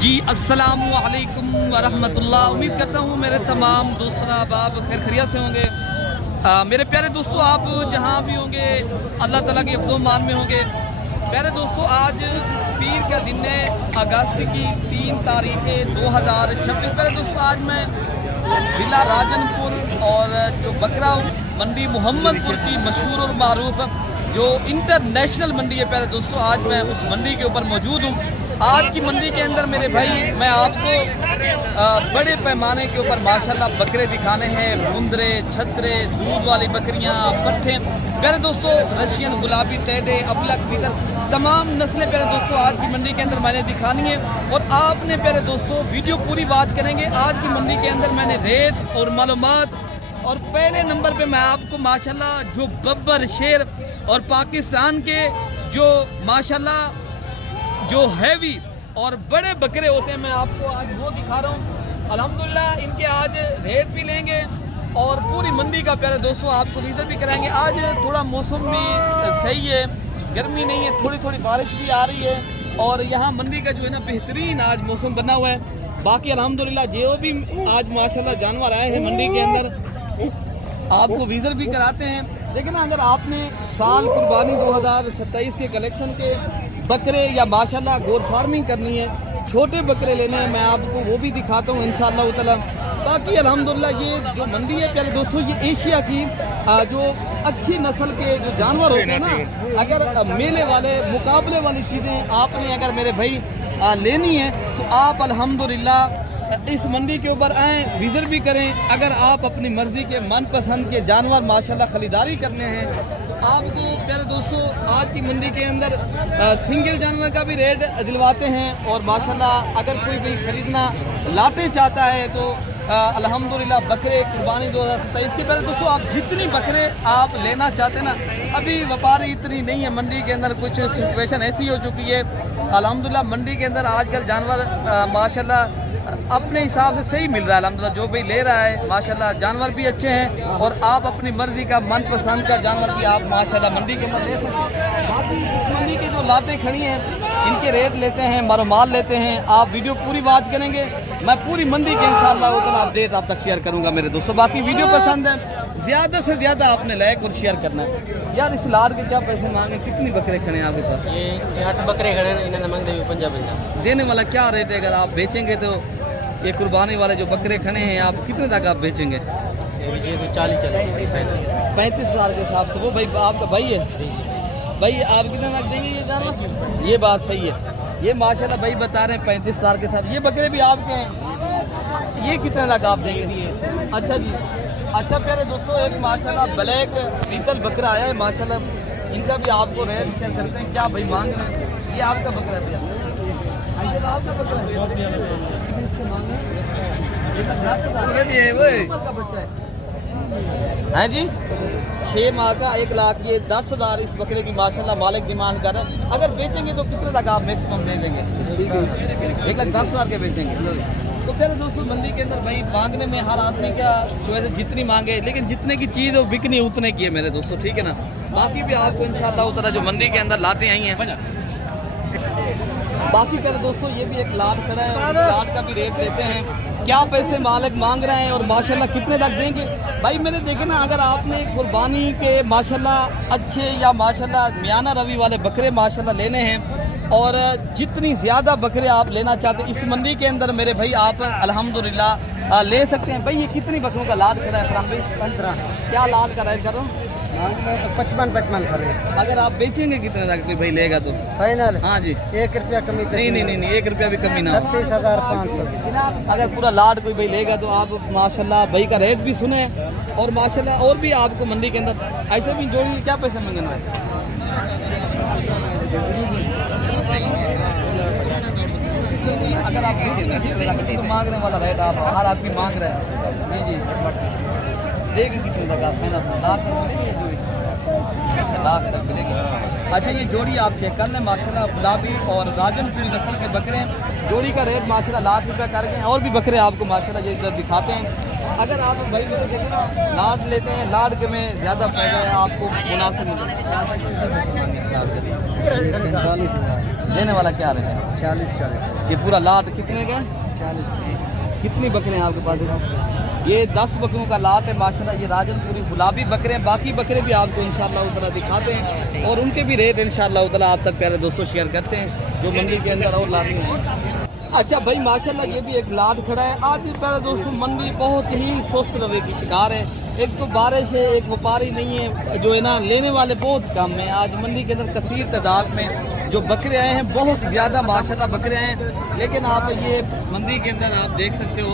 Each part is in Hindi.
जी अस्सलाम वालेकुम वरहमतुल्लाह। उम्मीद करता हूँ मेरे तमाम दोस्त अहबाब खैर खैरियत से होंगे। मेरे प्यारे दोस्तों, आप जहाँ भी होंगे अल्लाह ताला के हिफ्ज़ मान में होंगे। प्यारे दोस्तों, आज पीर का दिन है, अगस्त की 3 तारीख 2026। प्यारे दोस्तों, आज मैं ज़िला राजनपुर और जो बकरा मंडी मोहम्मदपुर की मशहूर और मारूफ जो इंटरनेशनल मंडी है, प्यारे दोस्तों आज मैं उस मंडी के ऊपर मौजूद हूँ। आज की मंडी के अंदर मेरे भाई मैं आपको बड़े पैमाने के ऊपर माशाल्लाह बकरे दिखाने हैं। मुंदरे, छतरे, दूध वाली बकरियां, पट्ठे, प्यारे दोस्तों रशियन, गुलाबी, टेढ़े, अबलक, बीदर, तमाम नस्लें प्यारे दोस्तों आज की मंडी के अंदर मैंने दिखानी है। और आपने प्यारे दोस्तों वीडियो पूरी बात करेंगे। आज की मंडी के अंदर मैंने रेट और मालूमात, और पहले नंबर पे मैं आपको माशाल्लाह जो बब्बर, शेर और पाकिस्तान के जो माशाल्लाह जो हैवी और बड़े बकरे होते हैं, मैं आपको आज वो दिखा रहा हूँ। अल्हम्दुलिल्लाह इनके आज रेट भी लेंगे और पूरी मंडी का प्यारे दोस्तों आपको विजिट भी कराएंगे। आज थोड़ा मौसम भी सही है, गर्मी नहीं है, थोड़ी थोड़ी बारिश भी आ रही है और यहाँ मंडी का जो है ना बेहतरीन आज मौसम बना हुआ है। बाकी अल्हम्दुलिल्लाह जो भी आज माशाल्लाह जानवर आए हैं मंडी के अंदर आपको विजिट भी कराते हैं। लेकिन अगर आपने साल कुर्बानी 2027 के कलेक्शन के बकरे या माशाल्लाह गोर फार्मिंग करनी है, छोटे बकरे लेने हैं, मैं आपको वो भी दिखाता हूँ इंशाअल्लाह ताला। बाकी अल्हम्दुलिल्लाह ये जो मंडी है प्यारे दोस्तों, ये एशिया की जो अच्छी नस्ल के जो जानवर होते हैं ना, अगर मेले वाले मुकाबले वाली चीज़ें आपने अगर मेरे भाई लेनी है तो आप अल्हम्दुलिल्लाह इस मंडी के ऊपर आएँ, विजिट भी करें। अगर आप अपनी मर्ज़ी के मनपसंद के जानवर माशाल्लाह ख़रीदारी करने हैं तो आपको प्यारे दोस्तों आज की मंडी के अंदर सिंगल जानवर का भी रेट दिलवाते हैं। और माशाल्लाह अगर कोई भी ख़रीदना लाते चाहता है तो अल्हम्दुलिल्लाह बकरे कुर्बानी 2027 के प्यारे दोस्तों आप जितनी बकरे आप लेना चाहते हैं ना, अभी व्यापारी इतनी नहीं है मंडी के अंदर, कुछ सिचुएशन ऐसी हो चुकी है। अल्हम्दुलिल्लाह मंडी के अंदर आजकल जानवर माशाल्लाह अपने हिसाब से सही मिल रहा है। अल्हम्दुलिल्लाह जो भी ले रहा है माशाल्लाह जानवर भी अच्छे हैं और आप अपनी मर्जी का मनपसंद का जानवर भी आप माशाल्लाह मंडी के अंदर ले सकते हैं। बाकी इस मंडी की जो लाटें खड़ी हैं इनके रेट लेते हैं, मालूमात लेते हैं। आप वीडियो पूरी बात करेंगे, मैं पूरी मंडी के इंशाअल्लाह ताला अपडेट आप तक शेयर करूँगा मेरे दोस्तों। बाकी वीडियो पसंद है ज़्यादा से ज़्यादा आपने लाइक और शेयर करना है। यार इस लाट के क्या पैसे मांगे, कितनी बकरे खड़े हैं आपके पास? ये 8 बकरे खड़े हैं, इन्हें मांगते हुए 50 देने वाला क्या रेट है? अगर आप बेचेंगे तो ये कुर्बानी वाले जो बकरे खड़े हैं आप कितने तक आप बेचेंगे? ये तो 40 35 हज़ार के हिसाब से। वो भाई आपका भाई है भाई, आप कितने तक देंगे ये जानवर? ये बात सही है, ये माशाल्लाह भाई बता रहे हैं 35 हज़ार के साथ। ये बकरे भी आपके हैं, ये कितने तक आप देंगे? अच्छा जी, अच्छा प्यारे दोस्तों एक माशाल्लाह ब्लैक पीतल बकरा आया है माशाल्लाह, इनका भी आपको रेट शेयर करते हैं। क्या भाई मांग रहे हैं? ये आपका बकरा है भैया, आपका बकरा है जी। 6 माह का 1 लाख, ये 10 हज़ार इस बकरे की माशाल्लाह मालिक डिमांड कर रहे हैं। अगर बेचेंगे तो कितने तक आप मैक्सिमम दे देंगे? 1,10,000 के बेचेंगे। तो फिर दोस्तों मंडी के अंदर भाई मांगने में हर आदमी का चॉइस है, जितनी मांगे, लेकिन जितने की चीज़ वो बिकनी उतने की है मेरे दोस्तों, ठीक है ना। बाकी भी आपको इंशाअल्लाह तरह जो मंडी के अंदर लाटें आई हैं। बाकी कर दोस्तों ये भी एक लाट खड़ा है, उस लाट का भी रेट लेते हैं, क्या पैसे मालिक मांग रहे हैं और माशाल्लाह कितने तक देंगे। भाई मैंने देखे ना, अगर आपने कुर्बानी के माशाल्लाह अच्छे या माशाल्लाह मियाना रवि वाले बकरे माशाल्लाह लेने हैं और जितनी ज़्यादा बकरे आप लेना चाहते हैं इस मंडी के अंदर मेरे भाई आप अल्हम्दुलिल्लाह ले सकते हैं। भाई ये कितनी बकरों का लाट खड़ा है फराम भाई? 15। क्या लाट का रेट करो? 55 खड़े। अगर आप बेचेंगे कितने तक कोई भाई लेगा तो फाइनल? हाँ जी, 1 रुपया कमी? नहीं 1 रुपया भी कमी ना। 36,500। अगर पूरा लाट कोई भाई लेगा तो आप माशाल्लाह भाई का रेट भी सुने और माशाल्लाह और भी आपको मंडी के अंदर ऐसे भी जोड़िए। क्या पैसे मांगना है? अगर आप तो मांगने वाला रेट आप हर आदमी मांग रहे हैं जी देगी कितने तक आप? है ना लाख तक मिलेगी? लाख तक मिलेगी। अच्छा ये जोड़ी आप चेक कर लें माशाल्लाह, गुलाबी और राजनपुरी नस्ल के बकरे जोड़ी का रेट माशाल्लाह लाख रुपये कर गए। और भी बकरे आपको माशाल्लाह ये इधर दिखाते हैं। अगर आप भाई मेरे देखें ना लाट लेते हैं, लाट के में ज़्यादा फायदा है आपको, मुनासिब 45,000 देने वाला क्या रहेगा? 40। ये पूरा लाट कितने का? 40। कितनी बकरे हैं आपके पास? ये 10 बकरों का लाट है माशाल्लाह। ये राजनपुरी गुलाबी बकरे हैं। बाकी बकरे भी आपको इंशाअल्लाह ताला दिखाते हैं और उनके भी रेट इंशाअल्लाह ताला आप तक प्यारे दोस्तों शेयर करते हैं जो मंडी के अंदर और लाटे हैं। अच्छा भाई माशाल्लाह ये भी एक लाट खड़ा है। आज भी प्यारे दोस्तों मंडी बहुत ही सुस्त रवे की शिकार है। एक तो बारिश है, एक व्यापारी नहीं है, जो है ना लेने वाले बहुत कम हैं। आज मंडी के अंदर कसीर तादाद में जो बकरे आए हैं, बहुत ज़्यादा माशाल्लाह बकरे आए हैं। लेकिन आप ये मंडी के अंदर आप देख सकते हो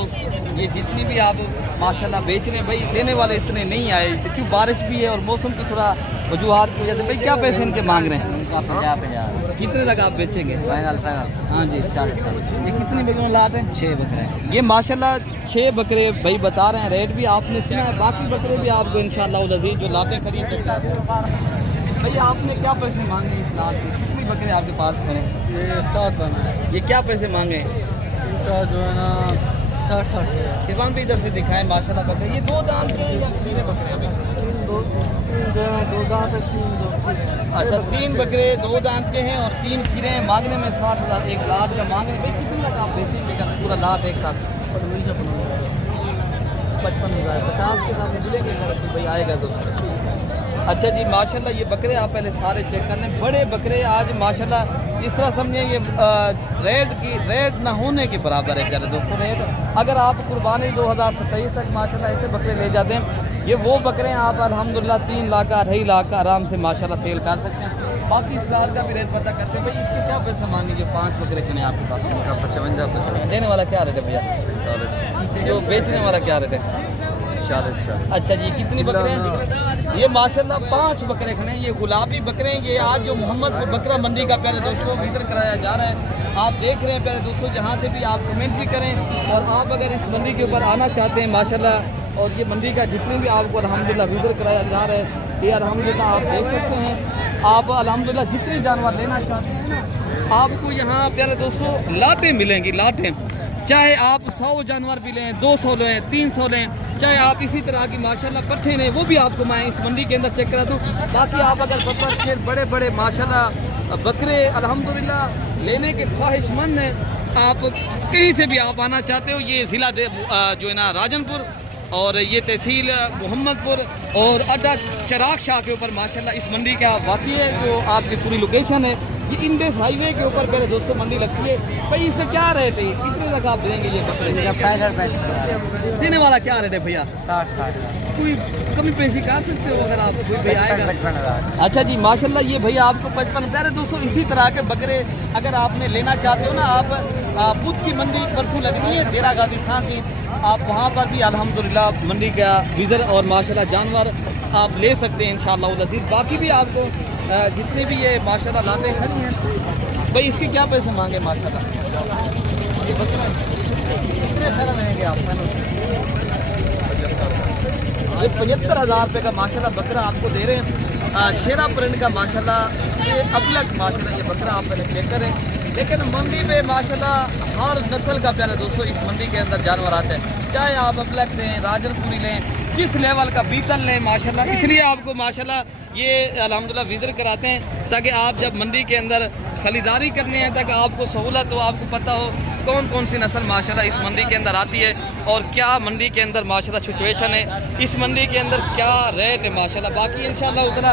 ये जितनी भी आप माशाल्लाह बेच रहे हैं भाई, लेने वाले इतने नहीं आए क्योंकि बारिश भी है और मौसम की थोड़ा वजूहत की वजह से। भाई क्या पैसे इनके मांग रहे हैं? कितने तक आप बेचेंगे? फाइनल। हाँ जी 40। ये कितनी बकरियाँ लाते हैं? 6 बकरे। ये माशाल्लाह 6 बकरे भाई बता रहे हैं। रेट भी आपने सुना है। बाकी बकरे भी आपको इंशाअल्लाह अज़ीज़ जो लाते खरीद सकते हैं। भैया आपने क्या पैसे मांगे इस लाट के? कितनी बकरे आपके पास हैं? ये 7 बना है। ये क्या पैसे मांगे? इनका जो है ना 60 है। किसान भी इधर से दिखाएं माशाल्लाह बकरे। ये 2 दांत के हैं या सीधे बकरे हैं? दो दांत है, 3 अच्छा 3 बकरे 2 दांत के हैं और 3 खीरे हैं। मांगने में 7,000 एक लाट का मांग रहे हैं। भाई कितने तक आप बेचेंगे अगर पूरा लाट एक साथ? 55,000 50 के साथ मिलेंगे अगर भाई आएगा तो। अच्छा जी माशाल्लाह ये बकरे आप पहले सारे चेक कर लें। बड़े बकरे आज माशाल्लाह इस तरह समझिए ये रेट ना होने के बराबर है चले दोस्तों। रेट अगर आप कुर्बानी 2027 तक माशाल्लाह ऐसे बकरे ले जाते हैं, ये वो बकरे हैं आप अल्हम्दुलिल्लाह 3 लाख का 2.5 लाख का आराम से माशाल्लाह सेल कर सकते हैं। बाकी इस लाट का भी रेट पता करते हैं। भाई इसके क्या पैसे मांगे जो 5 बकरे खड़े हैं आपके पास? इनका 55। देने वाला क्या रेट है भैया? जो बेचने वाला क्या रेट है? 40। अच्छा जी कितनी बकरे हैं? ये माशाल्लाह 5 बकरे खड़े हैं। ये गुलाबी बकरे हैं। ये आज जो मोहम्मदपुर बकरा मंडी का प्यारे दोस्तों विजिट कराया जा रहा है। आप देख रहे हैं प्यारे दोस्तों, जहाँ से भी आप कमेंट भी करें और आप अगर इस मंडी के ऊपर आना चाहते हैं माशाल्लाह, और ये मंडी का जितने भी आपको अल्हम्दुलिल्लाह विजिट कराया जा रहा है ये अल्हम्दुलिल्लाह आप देख सकते हैं। आप अल्हम्दुलिल्लाह जितने जानवर लेना चाहते हैं ना आपको यहाँ प्यारे दोस्तों लाटें मिलेंगी। लाटें चाहे आप 100 जानवर भी लें, 200 लें, 300 लें, चाहे आप इसी तरह की माशाल्लाह पट्ठे लें, वो भी आपको मैं इस मंडी के अंदर चेक करा दूँ। बाकी आप अगर बकर फिर बड़े बड़े माशाल्लाह बकरे अल्हम्दुलिल्लाह लेने के ख्वाहिशमंद हैं, आप कहीं से भी आप आना चाहते हो, ये ज़िला जो है ना राजनपुर और ये तहसील मोहम्मदपुर और अड्डा चिराग शाह के ऊपर माशाल्लाह इस मंडी का वाक़ई है जो आपकी पूरी लोकेशन है। ये इंडेस हाईवे के ऊपर मेरे दोस्तों मंडी लगती है। भाई इससे क्या रेट है? कितने तक आप देंगे ये बकरे? 65 देने वाला क्या रेट है भैया? 60। कोई कमी पेशी कर सकते हो अगर आप कोई भाई आएगा? 55,000। अच्छा जी माशाल्लाह ये भैया आपको 55 प्यारे दोस्तों इसी तरह के बकरे अगर आपने लेना चाहते हो ना आप बुध की मंडी परसों लगनी है डेरा गाजी खां की, आप वहाँ पर भी अल्हम्दुलिल्लाह मंडी का विज़र और माशाल्लाह जानवर आप ले सकते हैं इंशाअल्लाह अज़ीज़। बाकी भी आपको जितने भी ये माशाल्लाह लाते खड़ी हैं भाई इसके क्या पैसे मांगे माशाल्लाह? ये बकरा कितने फैला रहेंगे आप? ये 75,000 रुपये का माशाल्लाह बकरा आपको दे रहे हैं। शेरा प्रिंट का माशाल्लाह ये अबलग माशाल्लाह ये बकरा आप पहले चेक करें। लेकिन मंडी में माशाल्लाह हर नस्ल का प्यारे दोस्तों इस मंडी के अंदर जानवर आते हैं, चाहे आप अबलग लें, राजनपुरी लें, जिस लेवल का बीतल लें माशाल्लाह। इसलिए आपको माशाल्लाह ये अल्हम्दुलिल्लाह विजिट कराते हैं ताकि आप जब मंडी के अंदर खरीदारी करनी है ताकि आपको सहूलत हो, आपको पता हो कौन कौन सी नस्ल माशाल्लाह इस मंडी के अंदर आती है और क्या मंडी के अंदर माशाल्लाह सिचुएशन है, इस मंडी के अंदर क्या रेट है माशाल्लाह। बाकी इंशाल्लाह उतना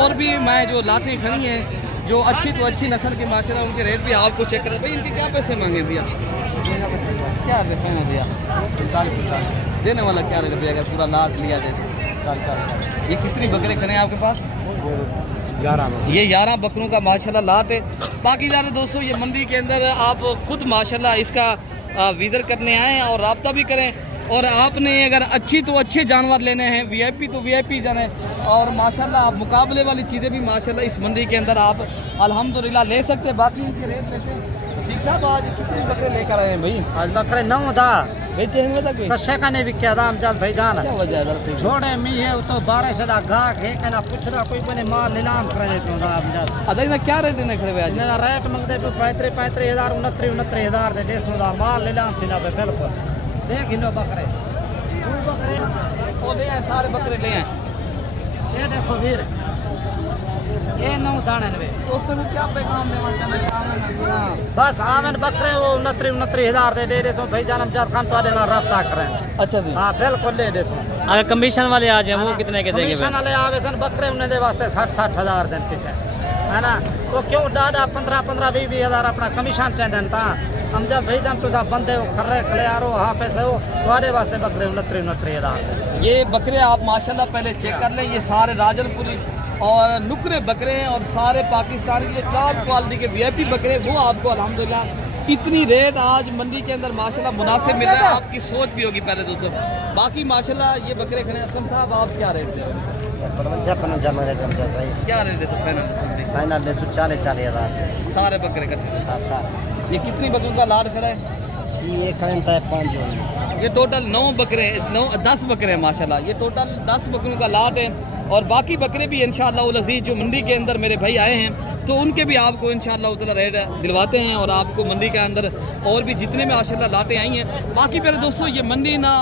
और भी मैं जो लाठी खड़ी हैं जो अच्छी तो अच्छी नस्ल की माशाल्लाह उनके रेट भी आपको चेक करें। भाई इनके क्या पैसे मांगे भैया? क्या रेट है भैया? 45। देने वाला क्या रेट भैया अगर पूरा लाट लिया जाए तो? 40। ये कितनी बकरे खड़े हैं आपके पास? 11। ये 11 बकरों का माशाल्लाह लाट है। बाकी ज़्यादा दोस्तों ये मंडी के अंदर आप खुद माशाल्लाह इसका विजिट करने आएँ और रब्ता भी करें। और आपने अगर अच्छी तो अच्छे जानवर लेने हैं, वीआईपी तो वीआईपी जाने, और माशाल्लाह आप मुकाबले वाली चीज़ें भी माशाल्लाह इस मंडी के अंदर आप अल्हम्दुलिल्लाह ले सकते हैं। बाकी इनके रेट लेते हैं। ठीक साहब आज कितने बकरे लेकर आए हैं भाई? आज बकरे 9 था बेचे हैं तक कशे का नहीं बिके दाम चल भाई जान क्या वजह है? छोड़े मी है वो तो 12 से गा के कहना पूछ रहा कोई बने माल नीलाम करे तो दाम जल अदा ना क्या रेट ने खड़े हुए आज? इन्हें रेट मंगते पे 35,000 29,000 दे 150,000 माल नीलाम थी ना पे बिल्कुल देख इनो बकरे वो ले आए सारे बकरे ले आए। ये देखो वीर ये 9 दाने में उससे वो क्या पैगाम देना चाहते हैं? बस आवन बकरे वो 29,000 दे दे सो भाई जानम चार खान वाले ना रास्ता करें। अच्छा जी, हाँ बिल्कुल ले दे सो। अगर कमीशन वाले आ जाए वो कितने के देंगे? कमीशन वाले आवे सन बकरे उन्हें दे वास्ते 60,000 दिन पीछे है ना। वो क्यों दादा 15,000 20,000 अपना कमीशन चाहिए था। हम जब भाई जब तुझा बंदे हो खर्रे खलियारो हाँ पैसे हो तुम्हारे वास्ते बकरे 29,000। ये बकरे आप माशाल्लाह पहले चेक कर लें, ये सारे राजनपुरी और नुकरे बकरे हैं और सारे पाकिस्तान के टॉप क्वालिटी के वीआईपी बकरे, वो आपको अल्हम्दुलिल्लाह इतनी रेट आज मंडी के अंदर माशाल्लाह मुनासिब मिल रहा है। आपकी सोच भी होगी पहले दोस्तों। बाकी माशाल्लाह ये बकरे खड़े हैं। असलम साहब आप क्या रेट दे रहे हैं? 55 भाई क्या रेट है तो फाइनल? फाइनल ले 40,000 सारे बकरे कट्टे। सात ये कितनी बकरियों का लाड खड़ा है? ये खड़े 5 ये टोटल 9 बकरे 10 बकरे हैं माशाल्लाह। ये टोटल 10 बकरियों का लाट है और बाकी बकरे भी इंशाअल्लाह अज़ीज़ जो मंडी के अंदर मेरे भाई आए हैं तो उनके भी आपको इंशाअल्लाह ताला रेट दिलवाते हैं और आपको मंडी के अंदर और भी जितने में माशाल्लाह लाटें आई हैं। बाकी मेरे दोस्तों ये मंडी ना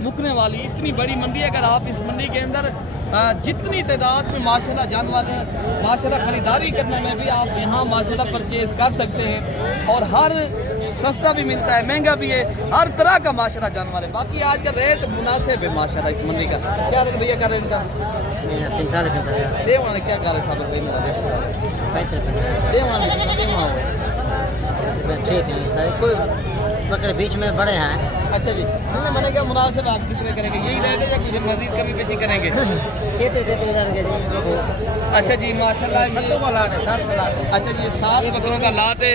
मुकने वाली इतनी बड़ी मंडी है। अगर आप इस मंडी के अंदर जितनी तादाद में माशाल्लाह जानवर माशाल्लाह ख़रीदारी करने में भी आप यहाँ माशाल्लाह परचेज़ कर सकते हैं और हर सस्ता भी मिलता है, महंगा भी है, हर तरह का माशाल्लाह जानवर है। बाकी आज का रेट मुनासिब है माशाल्लाह इस मंडी का। क्या रेट भैया कर रहे हैं इनका? 45 दे वाले क्या कर रहे साहब ठीक है सर। कोई बकरे बीच में बड़े हैं। अच्छा जी, मैंने क्या मुनासिब आप कितने करेंगे? यही रेट है या कुछ मजीद कभी पेशी करेंगे? अच्छा जी माशाल्लाह अच्छा जी 7 बकरों का लाट है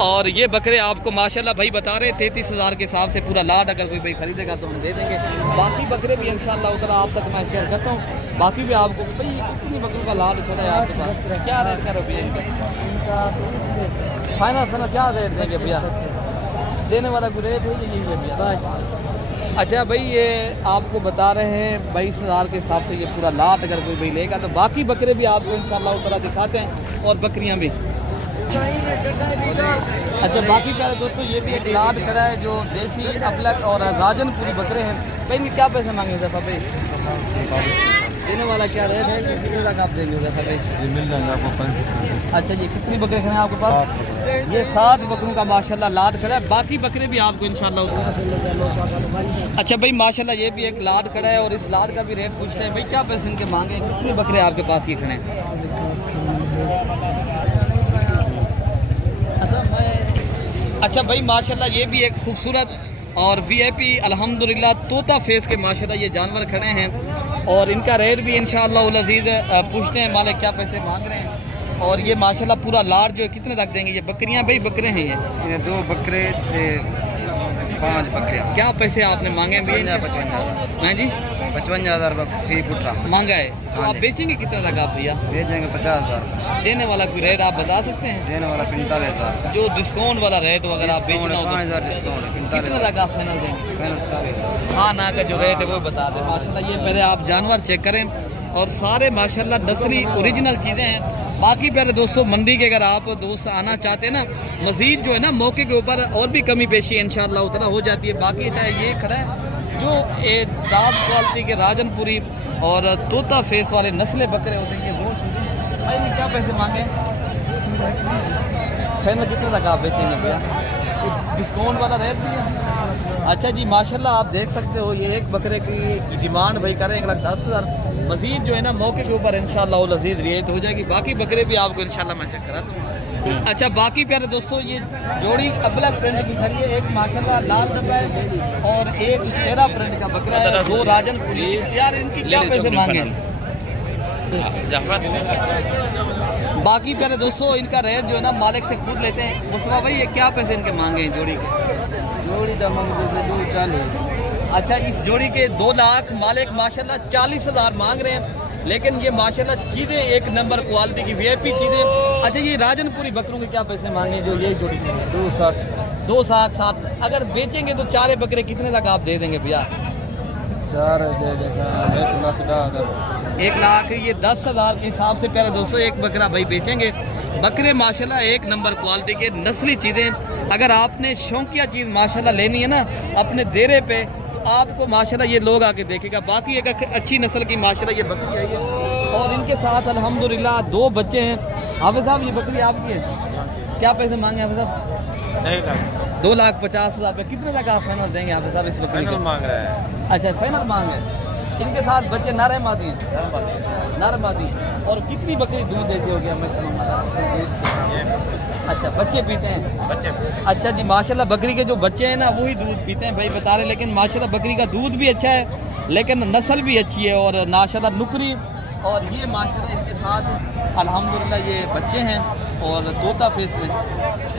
और ये बकरे आपको माशाल्लाह भाई बता रहे हैं 33,000 के हिसाब से पूरा लाट। अगर कोई भाई खरीदेगा तो हम दे देंगे। बाकी बकरे भी इंशाल्लाह उधर आप तक मैं शेयर करता हूँ। बाकी भी आपको भाई कितनी बकरों का लाट थोड़ा है आपके पास? क्या रेट करो भैया इनका? फाइनल क्या रेट देंगे भैया? देने वाला कोई रेट है यही है भैया? अच्छा भाई ये आपको बता रहे हैं 22,000 के हिसाब से ये पूरा लाट अगर कोई भाई लेगा तो बाकी बकरे भी आपको इंशाल्लाह उधर दिखाते हैं और बकरियाँ भी। अच्छा बाकी प्यारे दोस्तों ये भी एक लाट खड़ा है जो देसी अबलक और राजनपुरी बकरे हैं। भाई इनके क्या पैसे मांगे जैसा भाई? देने वाला क्या रेट है? कितने तक आप देंगे जैसा भाई? ये मिल जाएंगे आपको। अच्छा ये कितनी बकरे खड़े हैं आपके पास? ये 7 बकरों का माशाल्लाह लाट खड़ा है। बाकी बकरे भी आपको इंशाल्लाह। अच्छा भाई माशाल्लाह ये भी एक लाट खड़ा है और इस लाट का भी रेट पूछते हैं भाई क्या पैसे इनके मांगे? कितने बकरे आपके पास ये खड़े हैं? अच्छा भाई माशाल्लाह ये भी एक खूबसूरत और वीआईपी अल्हम्दुलिल्लाह तोता फेस के माशाल्लाह ये जानवर खड़े हैं और इनका रेट भी इंशाअल्लाह अज़ीज़ पूछते हैं मालिक क्या पैसे मांग रहे हैं। और ये माशाल्लाह पूरा लाट जो है कितने तक देंगे? ये बकरियां भाई बकरे हैं ये 2 बकरे 5 बकरियां। क्या पैसे आपने मांगे भैया? 55,000। हाँ जी 55,000 फी पुट्ठा मांगा है। तो आप बेचेंगे कितने तक आप भैया? भेजेंगे 50,000। देने वाला कोई रेट आप बता सकते हैं? देने वाला 45,000 जो डिस्काउंट वाला रेट हो अगर आप बेचना हो तो 5,000 डिस्काउंट। कितने तक आप फाइनल देंगे? 40,000। हाँ ना का जो रेट है वो बता दें। माशाल्लाह ये पहले आप जानवर चेक करें और सारे माशाल्लाह नस्ली ओरिजिनल चीज़ें हैं। बाकी प्यारे दोस्तों मंडी के अगर आप दोस्त आना चाहते हैं ना मज़ीद जो है ना मौके के ऊपर और भी कमी पेशी इंशाअल्लाह उतना हो जाती है। बाकी चाहे ये खड़ा है जो टॉप क्वालिटी के राजनपुरी और तोता फेस वाले नस्ले बकरे होते हैं ये वो भाई क्या पैसे मांगे? फाइनल कितने तक आप बेचेंगे भैया? डिस्काउंट वाला रेट भी है। अच्छा जी माशाल्लाह आप देख सकते हो ये एक बकरे की डिमांड भाई करें 1,10,000। मज़ीद जो है ना मौके के ऊपर इंशाअल्लाह अज़ीज़ रियायत हो जाएगी। बाकी बकरे भी आपको इंशाअल्लाह मैं चेक कराता हूँ। अच्छा बाकी प्यारे दोस्तों ये जोड़ी अबलक प्रिंट की खड़ी है। एक माशाल्लाह लाल डब्बा है और एक शेरा प्रिंट का बकरा है। 2 राजनपुरी। यार इनकी क्या पैसे मांगे? बाकी प्यारे दोस्तों इनका रेट जो है ना मालिक से खुद लेते हैं। मुस्तफा भाई ये क्या पैसे इनके मांगे हैं जोड़ी के? जोड़ी दमांगे 240। अच्छा इस जोड़ी के 2 लाख मालिक माशाल्लाह 40,000 मांग रहे हैं। लेकिन ये माशाल्लाह चीज़ें एक नंबर क्वालिटी की वीआईपी चीज़ें। अच्छा ये राजनपुरी बकरों के क्या पैसे मांगे जो ये जोड़ी के? 260। अगर बेचेंगे तो 4 बकरे कितने तक आप दे देंगे भैया? 4 दे देंगे 1 लाख ये 10,000 के हिसाब से प्यारे दोस्तों एक बकरा भाई बेचेंगे। बकरे माशाल्लाह एक नंबर क्वालिटी के नस्ली चीज़ें। अगर आपने शौकिया चीज़ माशाल्लाह लेनी है ना अपने देरे पे तो आपको माशाल्लाह ये लोग आके देखेगा। बाकी एक अच्छी नस्ल की माशाल्लाह ये बकरी आई है और इनके साथ अल्हम्दुलिल्लाह 2 बच्चे हैं। हाफिज साहब ये बकरी आपकी है, क्या पैसे मांगे हाफिज साहब? 2,50,000 रुपये। कितने तक आप फाइनल देंगे हाफिज साहब इस बकरी को? मांग रहा है। अच्छा फाइनल मांग है। इनके साथ बच्चे नर है मादी हैं? नर मादी। और कितनी बकरी दूध देती होगी अच्छा बच्चे पीते हैं? बच्चे अच्छा जी माशाल्लाह बकरी के जो बच्चे हैं ना वही दूध पीते हैं भाई बता रहे हैं। लेकिन माशाल्लाह बकरी का दूध भी अच्छा है, लेकिन नस्ल भी अच्छी है और माशाल्लाह नुकरी। और ये माशाल्लाह इसके साथ अल्हम्दुलिल्लाह ये बच्चे हैं और तोता फेस में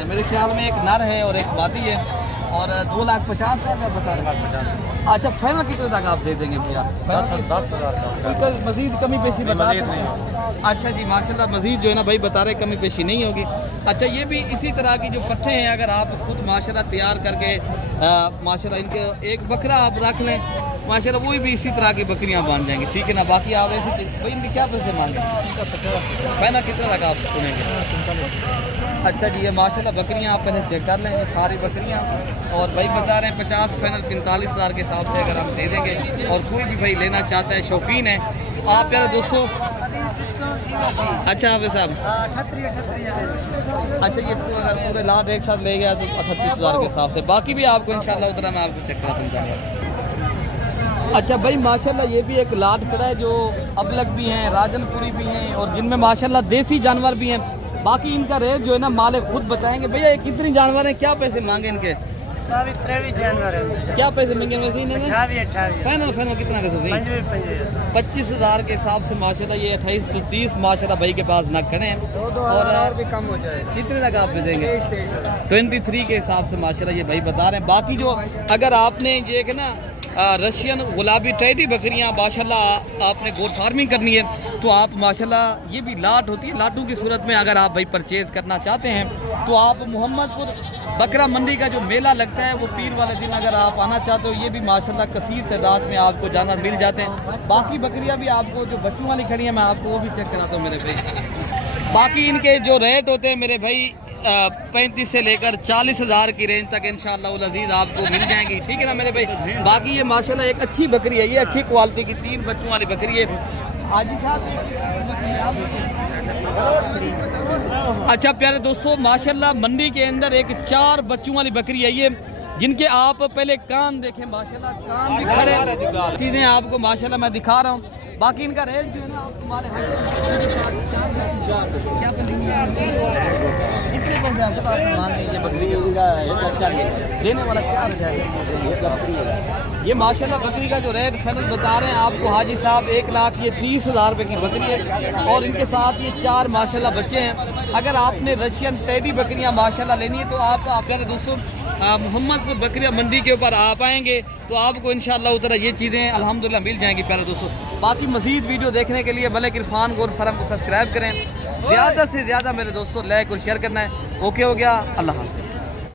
मेरे ख्याल में एक नर है और एक मादी है। और 2,50,000 बता रहे हैं। अच्छा फाइनल कितने तक आप दे देंगे भैया? 10,000 मजीद कमी पेशी बता मज़ीद सकते हैं? अच्छा जी माशाल्लाह मजीद जो है ना भाई बता रहे कमी पेशी नहीं होगी। अच्छा ये भी इसी तरह की जो पट्टे हैं अगर आप खुद माशाल्लाह तैयार करके माशाल्लाह इनके एक बकरा आप रख लें माशाल्लाह वही भी इसी तरह की बकरियां बांध जाएंगी, ठीक है ना। बाकी आप ऐसे भाई इनके क्या पैसे मांगे? फाइनल कितना तक आप सुनेंगे? अच्छा जी ये माशाल्लाह बकरियां आप पहले चेक कर लें, ये सारी बकरियां। और भाई बता रहे हैं 50 फाइनल 45,000 के हिसाब से अगर हम दे देंगे। और कोई भी भाई लेना चाहता है शौकीन है आप प्यारे दोस्तों। अच्छा हाफिज साहब अच्छा ये अगर पूरे लाट एक साथ ले गया तो 38,000 के हिसाब से। बाकी भी आपको इंशाल्लाह उतना मैं आपको चेक करा दूँगा। अच्छा भाई माशाल्लाह ये भी एक लाट खड़ा है जो अबलग भी हैं, राजनपुरी भी हैं और जिनमें माशाल्लाह देसी जानवर भी हैं। बाकी इनका रेट जो है ना मालिक खुद बताएंगे। भैया ये कितनी जानवर हैं, क्या पैसे मांगे इनके? 23 जानवर है। क्या पैसे मांगे इन्होंने? 28 फाइनल कितना का सही? 25,000 के हिसाब से माशाल्लाह ये 28 से 30 माशाल्लाह भाई के पास नग खड़े हैं। और भी कम हो जाए। कितने तक आप देंगे? 23 के हिसाब से माशाल्लाह ये भाई बता रहे हैं। बाकी जो अगर आपने ये कि ना रशियन गुलाबी टेडी बकरियां माशाल्लाह आपने गोट फार्मिंग करनी है तो आप माशाल्लाह ये भी लाट होती है। लाटों की सूरत में अगर आप भाई परचेज़ करना चाहते हैं तो आप मोहम्मदपुर बकरा मंडी का जो मेला लगता है वो पीर वाले दिन अगर आप आना चाहते हो ये भी माशाल्लाह कसीर तादाद में आपको जानवर मिल जाते हैं। बाकी बकरियां भी आपको जो बच्चों वाली खड़ी हैं मैं आपको वो भी चेक कराता हूँ मेरे भाई। बाकी इनके जो रेट होते हैं मेरे भाई 35 से लेकर 40,000 की रेंज तक इंशाअल्लाह उल अज़ीज़ आपको मिल जाएंगी, ठीक है ना मेरे भाई। बाकी ये माशाल्लाह एक अच्छी बकरी है, ये अच्छी क्वालिटी की 3 बच्चों वाली बकरी है। आजी साहब अच्छा प्यारे दोस्तों माशाल्लाह मंडी के अंदर एक 4 बच्चों वाली बकरी है ये, जिनके आप पहले कान देखें माशाल्लाह, कान भी खड़े चीज़ें आपको माशाल्लाह मैं दिखा रहा हूँ। बाकी इनका रेट जो है ना आप तुम्हारे क्या कितने पैसे आपके पास मान लीजिए बकरी का देने वाला क्या ये माशाल्लाह बकरी का जो रेट फाइनल बता रहे हैं आपको हाजी साहब 1,30,000 रुपये की बकरी है। और इनके साथ ये 4 माशाल्लाह बच्चे हैं। अगर आपने रशियन टेडी बकरियां माशाल्लाह लेनी है तो आप प्यारे दोस्तों मोहम्मदपुर बकरिया मंडी के ऊपर आप आएंगे तो आपको इंशाअल्लाह उधर ये चीज़ें अल्हम्दुलिल्लाह मिल जाएंगी प्यारे दोस्तों। बाकी मज़ीद वीडियो देखने के लिए मलिक इरफान गोल्ड फार्म को सब्सक्राइब करें, ज़्यादा से ज़्यादा मेरे दोस्तों लाइक और शेयर करना है। ओके हो गया, अल्लाह हाफ़िज़।